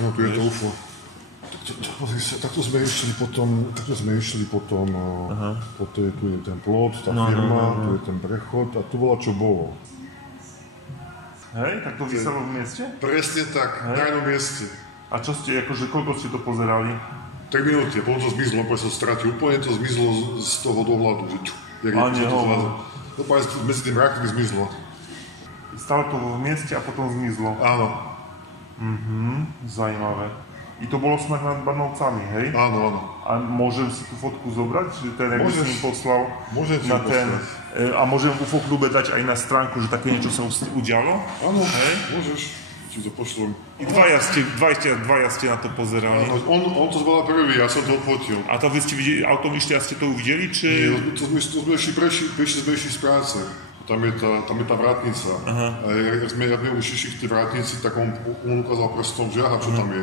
No, tu je to UFO. Takto sme išli potom, tu je ten plot, tá firma, tu je ten prechod a tu bola čo bolo. Hej, tak to vyselo v mieste? Presne tak, na jednom mieste. A čo ste, akože koľko ste to pozerali? 3 minúty, potom to zmizlo, potom sa stratil, úplne to zmizlo z toho dohľadu, že čo, jak je to zrazu. No medzi tým mrakmi zmizlo. Stalo to v mieste a potom zmizlo? Áno. Zajímavé. I to bolo smer nad Barnovcami, hej? Áno, áno. A môžem si tú fotku zobrať, že ten by si mi poslal na ten... A môžem UFO klube dať aj na stránku, že také niečo sa udialo? Áno, môžeš. Ti to pošlem. I dvaja ste na to pozerali. Áno, on to zbala prvý, ja som to odfotil. A to vy ste videli, autom išli a ste to uvideli, či... Nie, to sme išli z práce. Tam je tá vrátnica. A jak sme už išli k tej vrátnici, tak on ukázal prstom, že aha, čo tam je.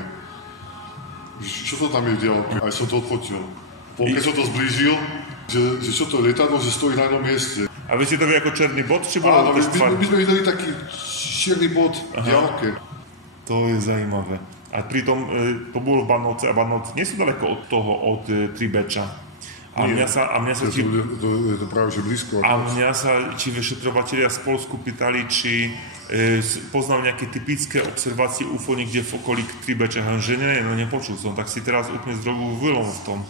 Čo to tam je dialo? Aj som to odfotil. Keď som to zblížil, že čo to lietadlo, že stojí na jednom mieste. A vy ste to videli ako černý bod, či bolo to tvár? My sme videli taký čierny bod v diaľke. To je zaujímavé. A pritom to bolo v Barnovce a Barnovce nie sú daleko od toho, od Tribeča. A mňa sa je to práve že blízko. A mňa sa či vyšetrovatelia z Polsku pýtali, či poznal nejaké typické observácie UFO niekde v okolí Tribeča. Že nie, no nepočul som, tak si teraz úplne z drogu vylom v tom.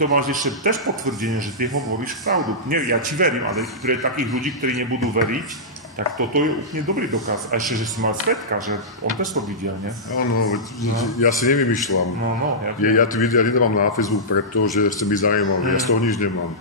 To máš ešte tež potvrdenie, že ty hovoríš pravdu. Nie, ja ti verím, ale pre takých ľudí, ktorí nebudú veriť, tak toto je úplne dobrý dokaz. A ešte, že si mal svedka, že on tež to videl, nie? Áno, ja si nevymýšľam. No, ja tie videá nedávam na Facebook, pretože chcem byť zaujímavý, ja z toho nič nemám.